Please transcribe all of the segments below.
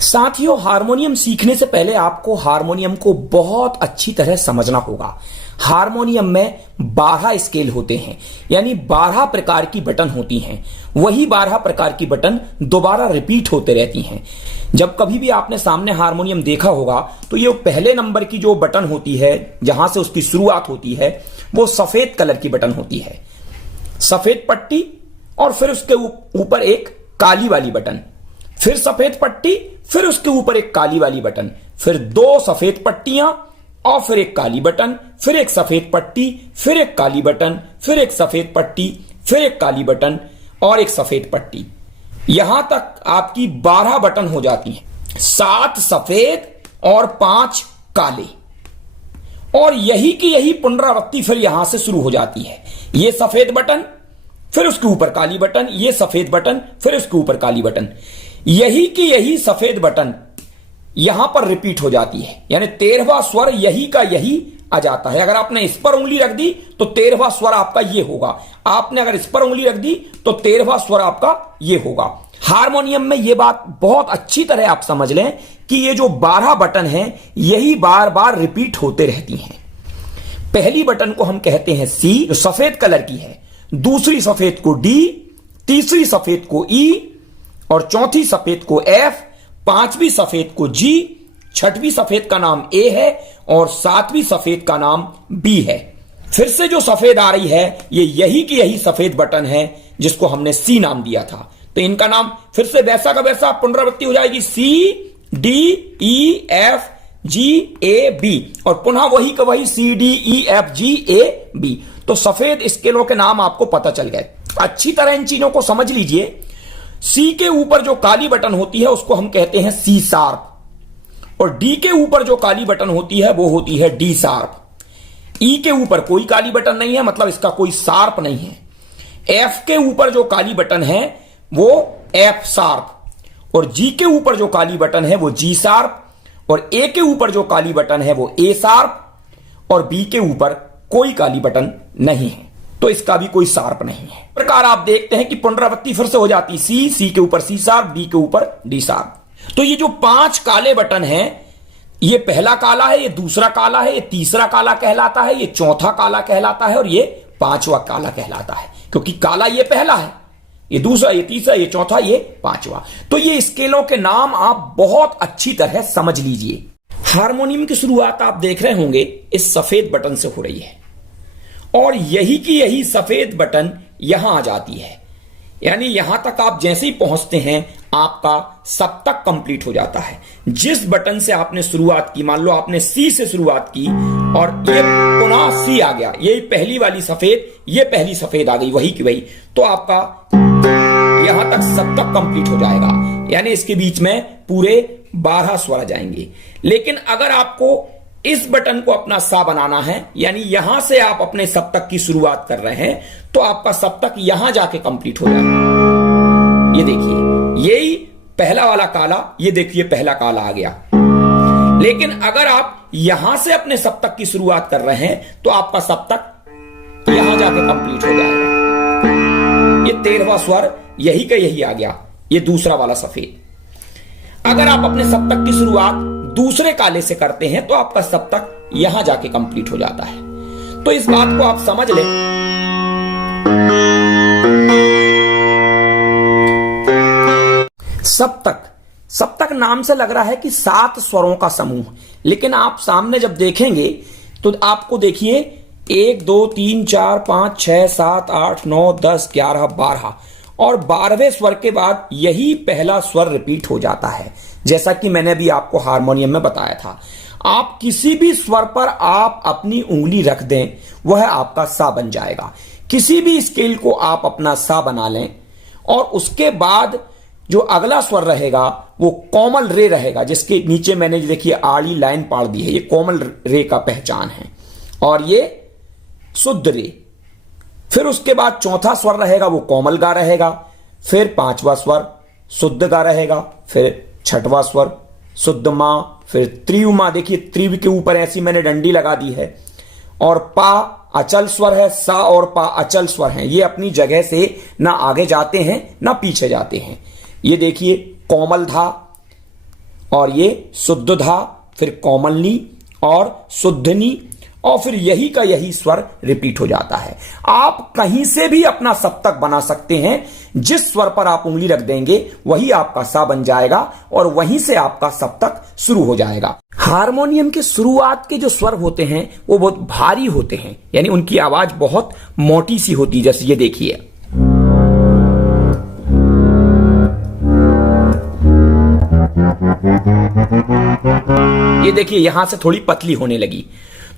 साथियों, हारमोनियम सीखने से पहले आपको हारमोनियम को बहुत अच्छी तरह समझना होगा। हारमोनियम में 12 स्केल होते हैं, यानी 12 प्रकार की बटन होती हैं। वही 12 प्रकार की बटन दोबारा रिपीट होते रहती हैं। जब कभी भी आपने सामने हारमोनियम देखा होगा तो ये पहले नंबर की जो बटन होती है, जहां से उसकी शुरुआत होती है, वो सफेद कलर की बटन होती है। सफेद पट्टी और फिर उसके ऊपर एक काली वाली बटन, फिर सफेद पट्टी, फिर उसके ऊपर एक काली वाली बटन, फिर 2 सफेद पट्टियां और फिर एक काली बटन, फिर एक सफेद पट्टी, फिर एक काली बटन, फिर एक सफेद पट्टी, फिर एक काली बटन और एक सफेद पट्टी। यहां तक आपकी 12 बटन हो जाती हैं, 7 सफेद और 5 काले। और यही की यही पुनरावृत्ति फिर यहां से शुरू हो जाती है। ये सफेद बटन, फिर उसके ऊपर काली बटन, ये सफेद बटन, फिर उसके ऊपर काली बटन। यही की यही सफेद बटन यहां पर रिपीट हो जाती है, यानी 13वां स्वर यही का यही आ जाता है। अगर आपने इस पर उंगली रख दी तो 13वां स्वर आपका ये होगा। आपने अगर इस पर उंगली रख दी तो 13वां स्वर आपका ये होगा। हारमोनियम में ये बात बहुत अच्छी तरह आप समझ लें कि ये जो 12 बटन हैं यही बार बार रिपीट होते रहती हैं। पहली बटन को हम कहते हैं सी, जो सफेद कलर की है। दूसरी सफेद को डी, तीसरी सफेद को ई और चौथी सफेद को एफ, 5वीं सफेद को जी, 6वीं सफेद का नाम ए है और 7वीं सफेद का नाम बी है। फिर से जो सफेद आ रही है ये यही की यही सफेद बटन है जिसको हमने सी नाम दिया था। तो इनका नाम फिर से वैसा का वैसा पुनरावृत्ति हो जाएगी, C D E F G A B, और पुनः वही का वही C D E F G A B. तो सफेद स्केलों के नाम आपको पता चल गए। अच्छी तरह इन चीजों को समझ लीजिए। सी के ऊपर जो काली बटन होती है उसको हम कहते हैं सी शार्प, और डी के ऊपर जो काली बटन होती है वो होती है डी शार्प। ई के ऊपर कोई काली बटन नहीं है, मतलब इसका कोई शार्प नहीं है। एफ के ऊपर जो काली बटन है वो एफ शार्प, और जी के ऊपर जो काली बटन है वो जी शार्प, और ए के ऊपर जो काली बटन है वो ए शार्प, और बी के ऊपर कोई काली बटन नहीं है, तो इसका भी कोई शार्प नहीं है। इस प्रकार आप देखते हैं कि पुनरावृत्ति फिर से हो जाती, सी के ऊपर सी शार्प, डी के ऊपर डी शार्प। तो ये जो 5 काले बटन हैं, ये पहला काला है, ये दूसरा काला है, ये तीसरा काला कहलाता है, ये चौथा काला कहलाता है और ये 5वां काला कहलाता है। क्योंकि काला ये पहला है, ये दूसरा, ये तीसरा, ये चौथा, ये 5वां। तो ये स्केलों के नाम आप बहुत अच्छी तरह समझ लीजिए। हारमोनियम की शुरुआत आप देख रहे होंगे इस सफेद बटन से हो रही है, और यही की यही सफेद बटन यहां आ जाती है। यानी यहां तक आप जैसे ही पहुंचते हैं आपका सप्तक कंप्लीट हो जाता है। जिस बटन से आपने शुरुआत की, मान लो आपने सी से शुरुआत की और ये पुनः सी आ गया, ये पहली वाली सफेद, ये पहली सफेद आ गई वही की वही, तो आपका यहां तक सप्तक कंप्लीट हो जाएगा। यानी इसके बीच में पूरे 12 स्वर आ जाएंगे। लेकिन अगर आपको इस बटन को अपना सा बनाना है, यानी यहां से आप अपने सप्तक की शुरुआत कर रहे हैं, तो आपका सप्तक यहां जाके कंप्लीट हो जाएगा। ये देखिए, यही पहला वाला काला, ये देखिए पहला काला आ गया। लेकिन अगर आप यहां से अपने सप्तक की शुरुआत कर रहे हैं तो आपका सप्तक यहां जाके कंप्लीट हो जाएगा। ये 13वां स्वर यही का यही आ गया, ये दूसरा वाला सफेद। अगर आप अपने सप्तक की शुरुआत दूसरे काले से करते हैं तो आपका सप्तक यहां जाके कंप्लीट हो जाता है। तो इस बात को आप समझ लें। सप्तक नाम से लग रहा है कि 7 स्वरों का समूह, लेकिन आप सामने जब देखेंगे तो आपको देखिए 1 2 3 4 5 6 7 8 9 10 11 12, और 12वें स्वर के बाद यही पहला स्वर रिपीट हो जाता है। जैसा कि मैंने भी आपको हारमोनियम में बताया था, आप किसी भी स्वर पर आप अपनी उंगली रख दें वह आपका सा बन जाएगा। किसी भी स्केल को आप अपना सा बना लें, और उसके बाद जो अगला स्वर रहेगा वो कोमल रे रहेगा, जिसके नीचे मैंने देखिए आड़ी लाइन पाड़ दी है, ये कोमल रे का पहचान है, और ये शुद्ध रे। फिर उसके बाद चौथा स्वर रहेगा वो कोमल गा रहेगा, फिर 5वां स्वर शुद्ध गा रहेगा, फिर 6वां स्वर शुद्ध मां, फिर त्रिव मां, देखिए त्रिव के ऊपर ऐसी मैंने डंडी लगा दी है, और पा अचल स्वर है, सा और पा अचल स्वर हैं, ये अपनी जगह से ना आगे जाते हैं ना पीछे जाते हैं। ये देखिए कोमल धा, और ये शुद्ध धा, फिर कोमलनी और शुद्धनी, और फिर यही का यही स्वर रिपीट हो जाता है। आप कहीं से भी अपना सप्तक बना सकते हैं, जिस स्वर पर आप उंगली रख देंगे वही आपका सा बन जाएगा और वहीं से आपका सप्तक शुरू हो जाएगा। हारमोनियम के शुरुआत के जो स्वर होते हैं वो बहुत भारी होते हैं, यानी उनकी आवाज बहुत मोटी सी होती है। जैसे ये देखिए, ये देखिए यहां से थोड़ी पतली होने लगी,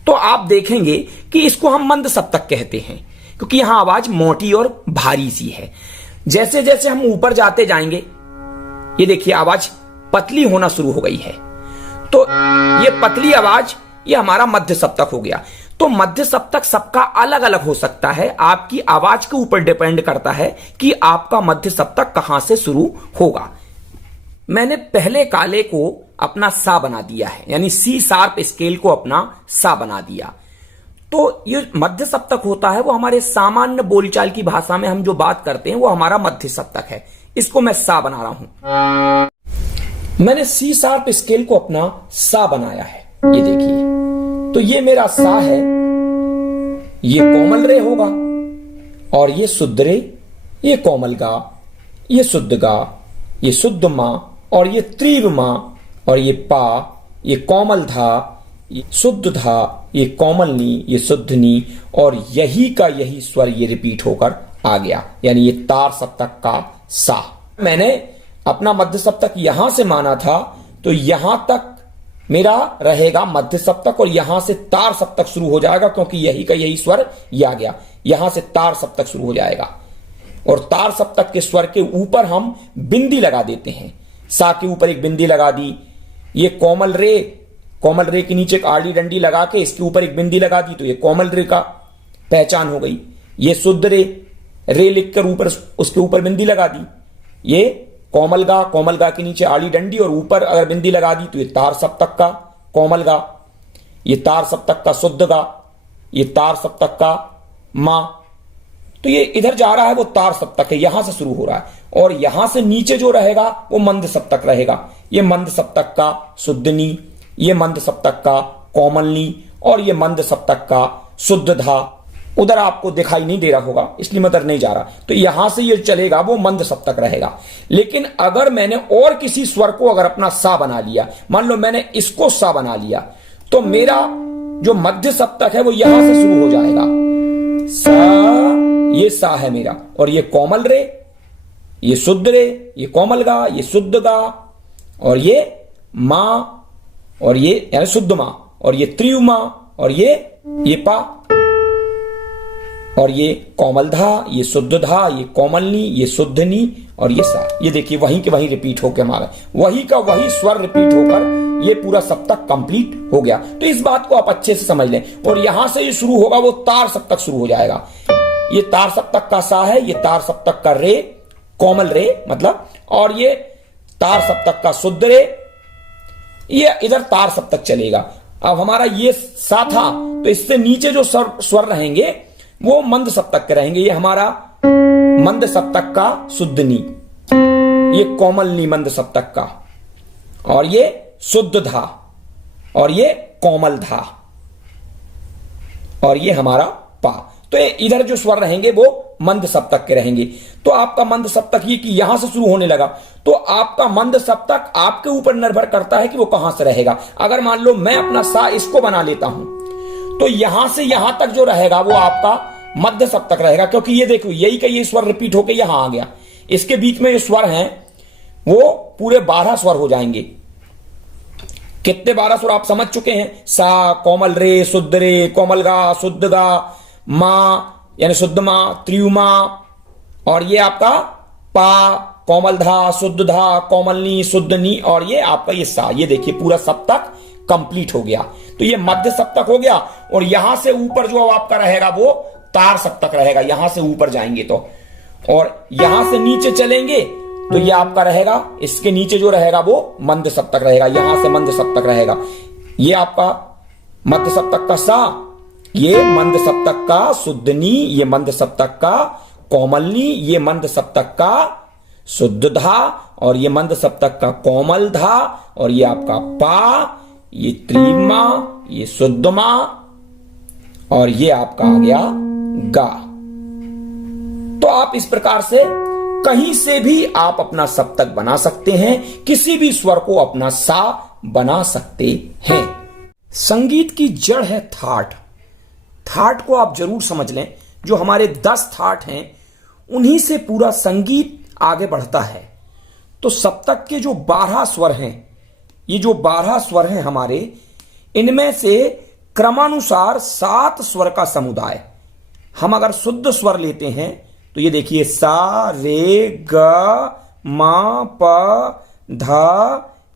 तो आप देखेंगे कि इसको हम मंद सप्तक कहते हैं, क्योंकि यहां आवाज मोटी और भारी सी है। जैसे जैसे हम ऊपर जाते जाएंगे, ये देखिए आवाज पतली होना शुरू हो गई है, तो ये पतली आवाज ये हमारा मध्य सप्तक हो गया। तो मध्य सप्तक सबका अलग अलग हो सकता है, आपकी आवाज के ऊपर डिपेंड करता है कि आपका मध्य सप्तक कहां से शुरू होगा। मैंने पहले काले को अपना सा बना दिया है, यानी सी शार्प स्केल को अपना सा बना दिया। तो ये मध्य सप्तक होता है, वो हमारे सामान्य बोलचाल की भाषा में हम जो बात करते हैं वो हमारा मध्य सप्तक है। इसको मैं सा बना रहा हूं। मैंने सी शार्प स्केल को अपना सा बनाया है, ये देखिए। तो ये मेरा सा है, ये कोमल रे होगा, और ये शुद्ध रे, ये कोमल गा, ये शुद्ध गा, ये शुद्ध मां, और ये तीव्र मां, और ये पा, ये कोमल धा, ये शुद्ध धा, ये कोमलनी, ये शुद्धनी, और यही का यही स्वर ये रिपीट होकर आ गया, यानी ये तार सप्तक का सा। मैंने अपना मध्य सप्तक यहां से माना था, तो यहां तक मेरा रहेगा मध्य सप्तक और यहां से तार सप्तक शुरू हो जाएगा, क्योंकि यही का यही स्वर ये आ गया। यहां से तार सप्तक शुरू हो जाएगा और तार सप्तक के स्वर के ऊपर हम बिंदी लगा देते हैं। सा के ऊपर एक बिंदी लगा दी, ये कोमल रे के नीचे एक आड़ी डंडी लगा के इसके ऊपर एक बिंदी लगा दी, तो ये कोमल रे का पहचान हो गई। ये शुद्ध रे लिखकर ऊपर उसके ऊपर बिंदी लगा दी, ये कोमल गा के नीचे आड़ी डंडी और ऊपर अगर बिंदी लगा दी तो ये तार सप्तक का कोमल गा, ये तार सप्तक का शुद्ध गा, ये तार सप्तक का मां। तो ये इधर जा रहा है वो तार सप्तक है, यहां से शुरू हो रहा है, और यहां से नीचे जो रहेगा वो मंद सप्तक रहेगा। ये मंद सप्तक का शुद्धनी, ये मंद सप्तक का कोमलनी, और ये मंद सप्तक का शुद्ध धा। उधर आपको दिखाई नहीं दे रहा होगा इसलिए मैं उधर नहीं जा रहा। तो यहां से ये चलेगा वो मंद सप्तक रहेगा। लेकिन अगर मैंने और किसी स्वर को अगर अपना सा बना लिया, मान लो मैंने इसको सा बना लिया, तो मेरा जो मध्य सप्तक है वो यहां से शुरू हो जाएगा। सा, ये सा है मेरा, और ये कोमल रे, ये शुद्ध रे, ये कोमल गा, ये शुद्ध गा, और ये मां, और ये यानी शुद्ध मां, और ये त्रिव मां, और ये पा, और ये कोमल धा, ये शुद्ध धा, ये कोमलनी, ये शुद्धनी, और ये सा। ये देखिए वहीं के वहीं रिपीट होकर हमारा वही का वही स्वर रिपीट होकर ये पूरा सप्तक कंप्लीट हो गया। तो इस बात को आप अच्छे से समझ लें, और यहां से ये शुरू होगा वो तार सप्तक शुरू हो जाएगा। ये तार सप्तक का सा है, ये तार सप्तक का रे, कोमल रे मतलब, और ये तार सप्तक का शुद्ध रे, ये इधर तार सप्तक चलेगा। अब हमारा ये सा था, तो इससे नीचे जो स्वर रहेंगे वो मंद सप्तक के रहेंगे। ये हमारा मंद सप्तक का शुद्धनी, ये कोमलनी मंद सप्तक का, और ये शुद्ध धा, और ये कोमल धा, और ये हमारा पा। तो इधर जो स्वर रहेंगे वो मंद सप्तक के रहेंगे। तो आपका मंद सप्तक ये कि यहां से शुरू होने लगा, तो आपका मंद सप्तक आपके ऊपर निर्भर करता है कि वो कहां से रहेगा। अगर मान लो मैं अपना सा इसको बना लेता हूं, तो यहां से यहां तक जो रहेगा वो आपका मध्य सप्तक रहेगा, क्योंकि ये देखो यही का ये स्वर रिपीट होकर यहां आ गया। इसके बीच में जो स्वर हैं वो पूरे 12 स्वर हो जाएंगे। कितने 12 स्वर आप समझ चुके हैं? सा, कोमल रे, शुद्ध रे, कोमल गा, शुद्ध गा, मां यानी शुद्ध मां, त्रिव मां, और ये आपका पा, कोमल धा, शुद्ध धा, कोमलनी, शुद्धनी, और ये आपका ये सा। ये देखिए पूरा सप्तक कंप्लीट हो गया। तो ये मध्य सप्तक हो गया, और यहां से ऊपर जो आपका रहेगा वो तार सप्तक रहेगा। यहां से ऊपर जाएंगे तो, और यहां से नीचे चलेंगे तो ये आपका रहेगा, इसके नीचे जो रहेगा वो मंद सप्तक रहेगा। यहां से मंद सप्तक रहेगा। ये आपका मध्य सप्तक का सा, ये मंद सप्तक का शुद्धनी, ये मंद सप्तक का कोमलनी, ये मंद सप्तक का शुद्ध धा, और ये मंद सप्तक का कोमल धा, और ये आपका पा, ये त्रिमा, ये शुद्धमा, और ये आपका आ गया गा। तो आप इस प्रकार से कहीं से भी आप अपना सप्तक बना सकते हैं, किसी भी स्वर को अपना सा बना सकते हैं। संगीत की जड़ है थाट। थाट को आप जरूर समझ लें। जो हमारे 10 थाट हैं उन्हीं से पूरा संगीत आगे बढ़ता है। तो सप्तक के जो 12 स्वर हैं, ये जो 12 स्वर हैं हमारे, इनमें से क्रमानुसार 7 स्वर का समुदाय। हम अगर शुद्ध स्वर लेते हैं तो ये देखिए सा रे ग म प ध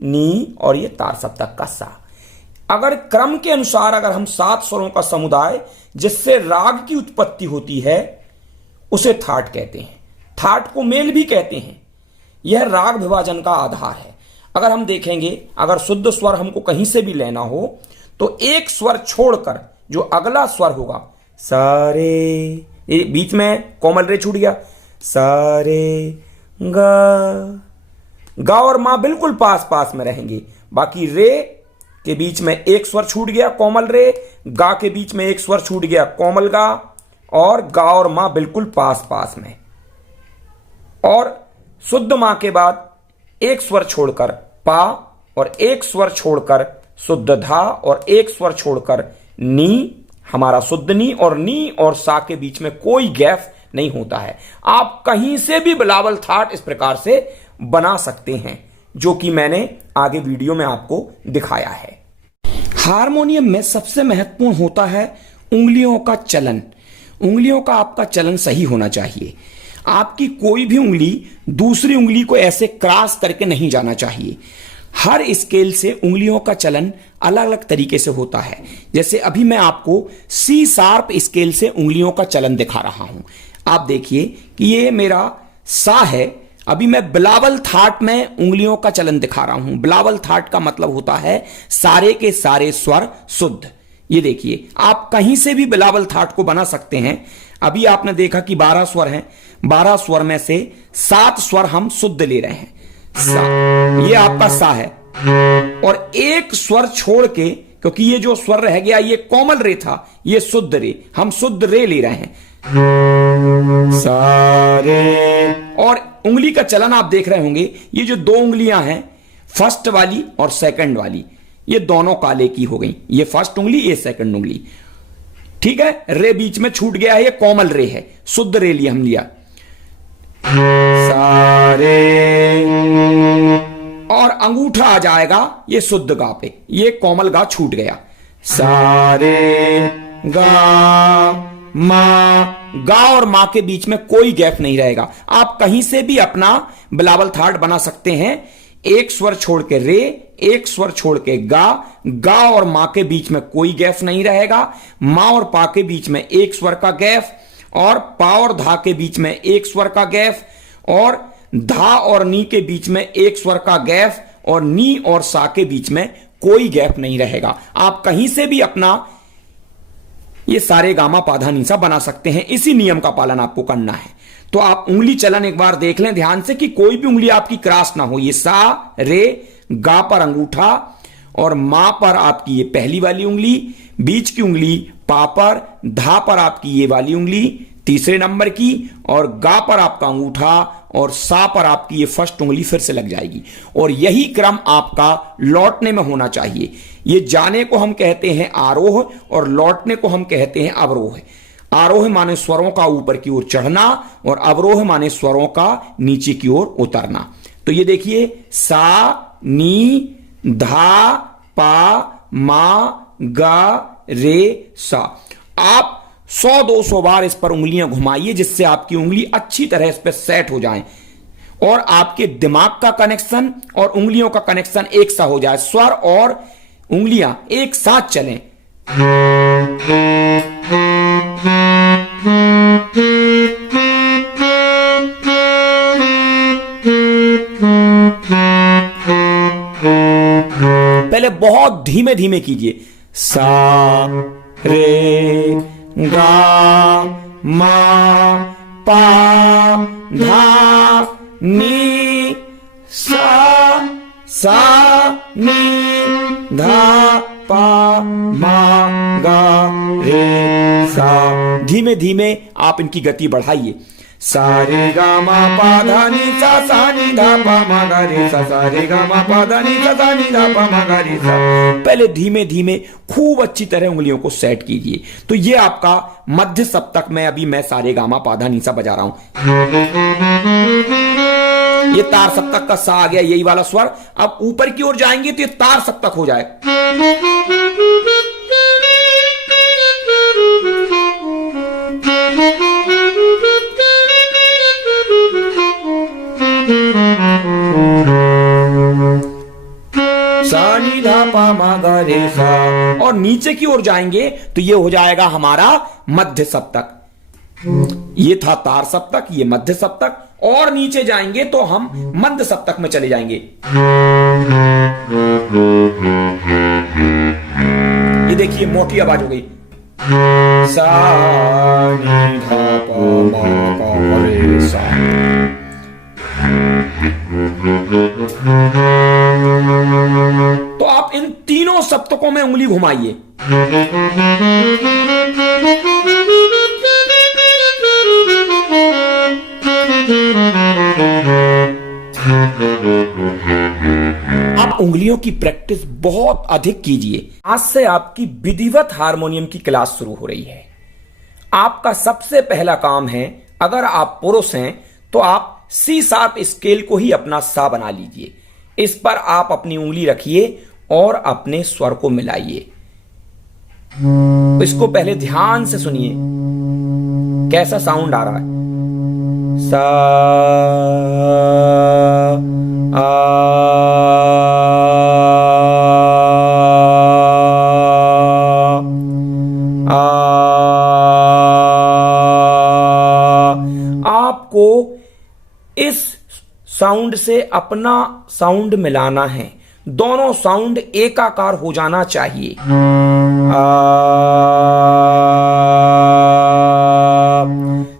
नी, और ये तार सप्तक का सा। अगर क्रम के अनुसार अगर हम 7 स्वरों का समुदाय जिससे राग की उत्पत्ति होती है उसे थाट कहते हैं। थाट को मेल भी कहते हैं। यह राग विभाजन का आधार है। अगर हम देखेंगे, अगर शुद्ध स्वर हमको कहीं से भी लेना हो तो एक स्वर छोड़कर जो अगला स्वर होगा, सारे, ये बीच में कोमल रे छूट गया, सारे गा और मां बिल्कुल पास पास में रहेंगे। बाकी रे के बीच में एक स्वर छूट गया कोमल रे, गा के बीच में एक स्वर छूट गया कोमल गा, और गा और मां बिल्कुल पास पास में। और शुद्ध मां के बाद एक स्वर छोड़कर पा, और एक स्वर छोड़कर शुद्ध धा, और एक स्वर छोड़कर नी, हमारा शुद्ध नी, और नी और सा के बीच में कोई गैप नहीं होता है। आप कहीं से भी बिलावल थाट इस प्रकार से बना सकते हैं, जो कि मैंने आगे वीडियो में आपको दिखाया है। हारमोनियम में सबसे महत्वपूर्ण होता है उंगलियों का चलन। उंगलियों का आपका चलन सही होना चाहिए। आपकी कोई भी उंगली दूसरी उंगली को ऐसे क्रॉस करके नहीं जाना चाहिए। हर स्केल से उंगलियों का चलन अलग अलग तरीके से होता है। जैसे अभी मैं आपको सी शार्प स्केल से उंगलियों का चलन दिखा रहा हूं। आप देखिए कि ये मेरा सा है। अभी मैं बिलावल थाट में उंगलियों का चलन दिखा रहा हूं। बिलावल थाट का मतलब होता है सारे के सारे स्वर शुद्ध। ये देखिए, आप कहीं से भी बिलावल थाट को बना सकते हैं। अभी आपने देखा कि 12 स्वर हैं। 12 स्वर में से 7 स्वर हम शुद्ध ले रहे हैं। सा, ये आपका सा है, और एक स्वर छोड़ के, क्योंकि ये जो स्वर रह गया ये कोमल रे था, ये शुद्ध रे, हम शुद्ध रे ले रहे हैं। सारे, और उंगली का चलन आप देख रहे होंगे, ये जो 2 उंगलियां हैं, फर्स्ट वाली और सेकंड वाली, ये दोनों काले की हो गई। ये फर्स्ट उंगली, ये सेकंड उंगली, ठीक है। रे बीच में छूट गया है, ये कोमल रे है, शुद्ध रे लिया हम लिया। सारे, और अंगूठा आ जाएगा ये शुद्ध गा पे, ये कोमल गा छूट गया। सारे गा मां, गा और मां के बीच में कोई गैप नहीं रहेगा। आप कहीं से भी अपना बिलावल थाट बना सकते हैं। एक स्वर छोड़ के रे, एक स्वर छोड़ के गा, गा और मां के बीच में कोई गैप नहीं रहेगा। मां और पा के बीच में एक स्वर का गैप, और पा और धा के बीच में एक स्वर का गैप, और धा और नी के बीच में एक स्वर का गैप, और नी और सा के बीच में कोई गैप नहीं रहेगा। आप कहीं से भी अपना ये सारे गामा पाधा नीसा बना सकते हैं। इसी नियम का पालन आपको करना है। तो आप उंगली चलन एक बार देख लें ध्यान से कि कोई भी उंगली आपकी क्रॉस ना हो। ये सा रे, गा पर अंगूठा, और मां पर आपकी ये पहली वाली उंगली, बीच की उंगली पा पर, धा पर आपकी ये वाली उंगली तीसरे नंबर की, और गा पर आपका अंगूठा, और सा पर आपकी ये फर्स्ट उंगली फिर से लग जाएगी। और यही क्रम आपका लौटने में होना चाहिए। ये जाने को हम कहते हैं आरोह, और लौटने को हम कहते हैं अवरोह। आरोह माने स्वरों का ऊपर की ओर चढ़ना, और अवरोह माने स्वरों का नीचे की ओर उतरना। तो ये देखिए, सा नी धा पा मा गा रे सा। आप 100-200 बार इस पर उंगलियां घुमाइए, जिससे आपकी उंगली अच्छी तरह इस पर सेट हो जाए, और आपके दिमाग का कनेक्शन और उंगलियों का कनेक्शन एक सा हो जाए। स्वर और उंगलियां एक साथ चलें। पहले बहुत धीमे धीमे कीजिए। सा रे गा मा पा धा नी सा नी धा पा मा गा रे सा। धीमे धीमे आप इनकी गति बढ़ाइए। सा रे गा मा पा धा नी सा नी धा पा मा गा रे सा रे गा मा पा धा नी धा पा मा गा रे सा। पहले धीमे धीमे खूब अच्छी तरह उंगलियों को सेट कीजिए। तो ये आपका मध्य सप्तक में अभी मैं सा रे गा मा पा धा नी सा बजा रहा हूं। ये तार सप्तक का सा आ गया, यही वाला स्वर। अब ऊपर की ओर जाएंगे तो ये तार सप्तक हो जाए। सा नी धा पा मा गा रे सा। और नीचे की ओर जाएंगे तो ये हो जाएगा हमारा मध्य सप्तक। ये था तार सप्तक, ये मध्य सप्तक। और नीचे जाएंगे तो हम मंद सप्तक में चले जाएंगे। ये देखिए मोटी आवाज हो गई। सा नी धा पा मा गा रे सा। तो आप इन तीनों सप्तकों में उंगली घुमाइए। आप उंगलियों की प्रैक्टिस बहुत अधिक कीजिए। आज से आपकी विधिवत हारमोनियम की क्लास शुरू हो रही है। आपका सबसे पहला काम है, अगर आप पुरुष हैं तो आप सी शार्प स्केल को ही अपना सा बना लीजिए। इस पर आप अपनी उंगली रखिए और अपने स्वर को मिलाइए। इसको पहले ध्यान से सुनिए कैसा साउंड आ रहा है। सा आपको इस साउंड से अपना साउंड मिलाना है। दोनों साउंड एकाकार हो जाना चाहिए।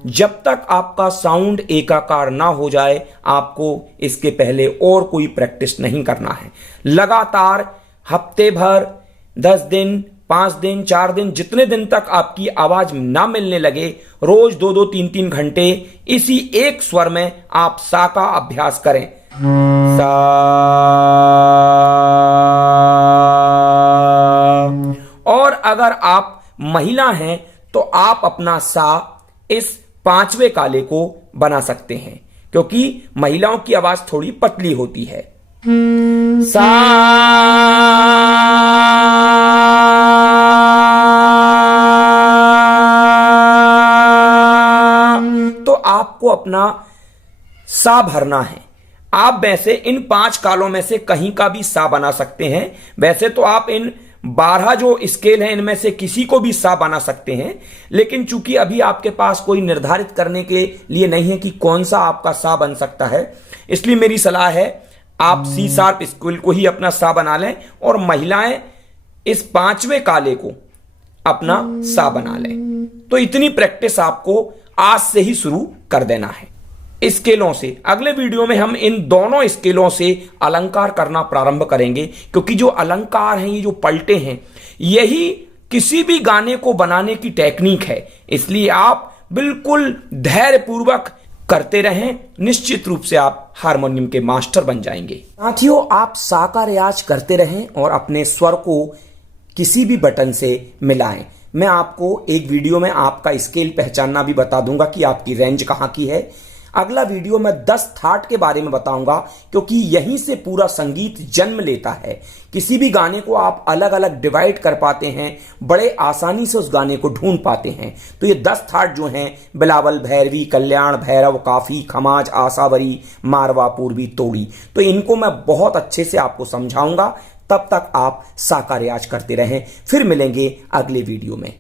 जब तक आपका साउंड एकाकार ना हो जाए, आपको इसके पहले और कोई प्रैक्टिस नहीं करना है। लगातार हफ्ते भर, 10 दिन, 5 दिन, 4 दिन, जितने दिन तक आपकी आवाज ना मिलने लगे, रोज 2-2, 3-3 घंटे इसी एक स्वर में आप सा का अभ्यास करें। सा। और अगर आप महिला हैं तो आप अपना सा इस 5वें काले को बना सकते हैं, क्योंकि महिलाओं की आवाज थोड़ी पतली होती है। सा। तो आपको अपना सा भरना है। आप वैसे इन 5 कालों में से कहीं का भी सा बना सकते हैं। वैसे तो आप इन 12 जो स्केल हैं इनमें से किसी को भी सा बना सकते हैं, लेकिन चूंकि अभी आपके पास कोई निर्धारित करने के लिए नहीं है कि कौन सा आपका सा बन सकता है, इसलिए मेरी सलाह है आप सी शार्प स्केल को ही अपना सा बना लें और महिलाएं इस 5वें काले को अपना सा बना लें। तो इतनी प्रैक्टिस आपको आज से ही शुरू कर देना है स्केलों से। अगले वीडियो में हम इन दोनों स्केलों से अलंकार करना प्रारंभ करेंगे, क्योंकि जो अलंकार हैं, ये जो पलटे हैं, यही किसी भी गाने को बनाने की टेक्निक है। इसलिए आप बिल्कुल धैर्यपूर्वक करते रहें, निश्चित रूप से आप हारमोनियम के मास्टर बन जाएंगे। साथियों, आप सा का रियाज करते रहें और अपने स्वर को किसी भी बटन से मिलाएं। मैं आपको एक वीडियो में आपका स्केल पहचानना भी बता दूंगा कि आपकी रेंज कहां की है। अगला वीडियो में 10 थाट के बारे में बताऊंगा, क्योंकि यहीं से पूरा संगीत जन्म लेता है। किसी भी गाने को आप अलग अलग डिवाइड कर पाते हैं, बड़े आसानी से उस गाने को ढूंढ पाते हैं। तो ये 10 थाट जो हैं, बिलावल, भैरवी, कल्याण, भैरव, काफी, खमाज, आसावरी, मारवा, पूर्वी, तोड़ी, तो इनको मैं बहुत अच्छे से आपको समझाऊंगा। तब तक आप सा का रियाज करते रहें। फिर मिलेंगे अगले वीडियो में।